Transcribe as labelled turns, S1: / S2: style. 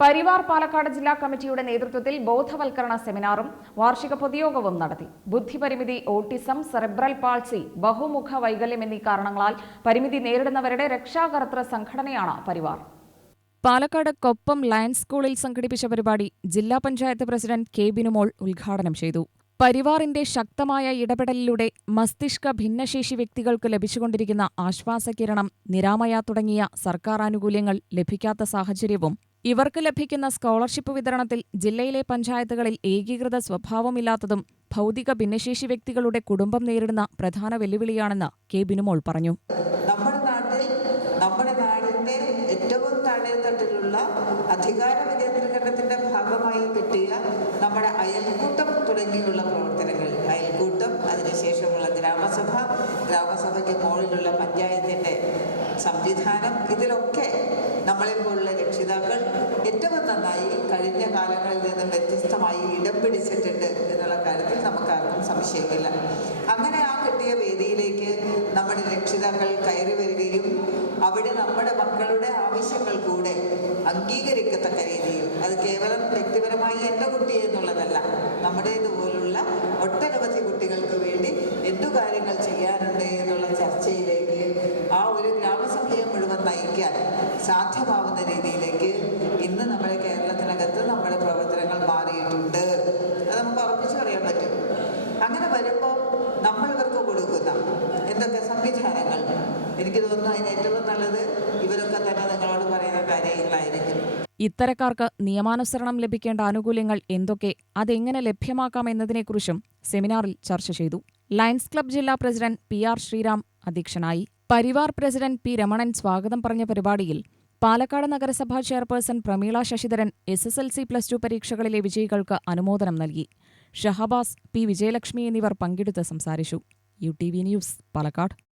S1: പരിവാർ പാലക്കാട് ജില്ലാ കമ്മിറ്റിയുടെ നേതൃത്വത്തിൽ ബോധവൽക്കരണ സെമിനാറും വാർഷിക പൊതുയോഗവും നടത്തി. ബുദ്ധിപരിമിതി ഓട്ടിസം സെറിബ്രൽ പാൾസി ബഹുമുഖ വൈകല്യം എന്നീ കാരണങ്ങളാൽ പരിമിതി നേരിടുന്നവരുടെ രക്ഷാകർത്തൃ സംഘടനയാണ് പരിവാർ. പാലക്കാട് കൊപ്പം ലയൺസ് സ്കൂളിൽ സംഘടിപ്പിച്ച പരിപാടി ജില്ലാ പഞ്ചായത്ത് പ്രസിഡന്റ് കെ ബിനുമോൾ ഉദ്ഘാടനം ചെയ്തു. പരിവാറിന്റെ ശക്തമായ ഇടപെടലിലൂടെ മസ്തിഷ്ക ഭിന്നശേഷി വ്യക്തികൾക്ക് ലഭിച്ചുകൊണ്ടിരിക്കുന്ന ആശ്വാസകിരണം നിരാമയ തുടങ്ങിയ സർക്കാർ ആനുകൂല്യങ്ങൾ ലഭിക്കാത്ത സാഹചര്യവും ഇവർക്ക് ലഭിക്കുന്ന സ്കോളർഷിപ്പ് വിതരണത്തിൽ ജില്ലയിലെ പഞ്ചായത്തുകളിൽ ഏകീകൃത സ്വഭാവമില്ലാത്തതും ഭൗതിക ഭിന്നശേഷി വ്യക്തികളുടെ കുടുംബം നേരിടുന്ന പ്രധാന വെല്ലുവിളിയാണെന്ന് കെ. ബിനുമോൾ പറഞ്ഞു.
S2: നമ്മുടെ നാട്ടിൽ നമ്മുടെ നാടിന്റെ ഏറ്റവും താഴെത്തട്ടിലുള്ള അധികാര വികേന്ദ്രീകരണത്തിന്റെ ഭാഗമായി കിട്ടിയ നമ്മുടെ അയൽക്കൂട്ടം തുടങ്ങിയുള്ള പ്രവർത്തനങ്ങൾ. അയൽക്കൂട്ടം അതിനുശേഷമുള്ള ഗ്രാമസഭ ഗ്രാമസഭയ്ക്ക് മുകളിലുള്ള പഞ്ചായത്തിന്റെ സംവിധാനം ഇതിലൊക്കെ നമ്മളെപ്പോലുള്ള രക്ഷിതാക്കൾ ഏറ്റവും നന്നായി കഴിഞ്ഞ കാലങ്ങളിൽ നിന്നും വ്യത്യസ്തമായി ഇടം പിടിച്ചിട്ടുണ്ട് എന്നുള്ള കാര്യത്തിൽ നമുക്കാർക്കും സംശയമില്ല. അങ്ങനെ ആ കിട്ടിയ വേദിയിലേക്ക് നമ്മുടെ രക്ഷിതാക്കൾ കയറി വരികയും അവിടെ നമ്മുടെ മക്കളുടെ ആവശ്യങ്ങൾ കൂടെ അംഗീകരിക്കത്തക്ക വ്യക്തിപരമായി എന്റെ കുട്ടി എന്നുള്ളതല്ല. നമ്മുടെ ഇതുപോലുള്ള ഒട്ടനവധി കുട്ടികൾക്ക് വേണ്ടി എന്തു കാര്യങ്ങൾ ചെയ്യാനുണ്ട് എന്നുള്ള ചർച്ചയിലേക്ക് ആ ഒരു ഗ്രാമസഭയെ മുഴുവൻ നയിക്കാൻ സാധ്യമാവുന്ന രീതിയിലേക്ക് ഇന്ന് നമ്മുടെ കേരളത്തിനകത്ത് നമ്മുടെ പ്രവർത്തനങ്ങൾ മാറിയിട്ടുണ്ട്. അത് നമുക്ക് ഉറപ്പിച്ചു പറയാൻ പറ്റും. അങ്ങനെ വരുമ്പോൾ നമ്മൾ ഇവർക്ക് കൊടുക്കുന്ന എന്തൊക്കെ സംവിധാനങ്ങൾ? എനിക്ക് തോന്നുന്നു അതിന് ഏറ്റവും നല്ലത് ഇവരൊക്കെ തന്നെ നിങ്ങളോട് പറയുന്ന കാര്യങ്ങളായിരിക്കും
S1: ഇത്തരക്കാർക്ക് നിയമാനുസരണം ലഭിക്കേണ്ട ആനുകൂല്യങ്ങൾ എന്തൊക്കെ അതെങ്ങനെ ലഭ്യമാക്കാം എന്നതിനെക്കുറിച്ചും സെമിനാറിൽ ചർച്ച ചെയ്തു. ലയൺസ് ക്ലബ് ജില്ലാ പ്രസിഡന്റ് പി ആർ ശ്രീറാം അധ്യക്ഷനായി. പരിവാർ പ്രസിഡന്റ് പി രമണൻ സ്വാഗതം പറഞ്ഞ പരിപാടിയിൽ പാലക്കാട് നഗരസഭാ chairperson Prameela Sasidharan S S L C plus two പരീക്ഷകളിലെ വിജയികൾക്ക് അനുമോദനം നൽകി. ഷഹബാസ് പി വിജയലക്ഷ്മി എന്നിവർ പങ്കെടുത്ത് സംസാരിച്ചു. U T V news Palakkad.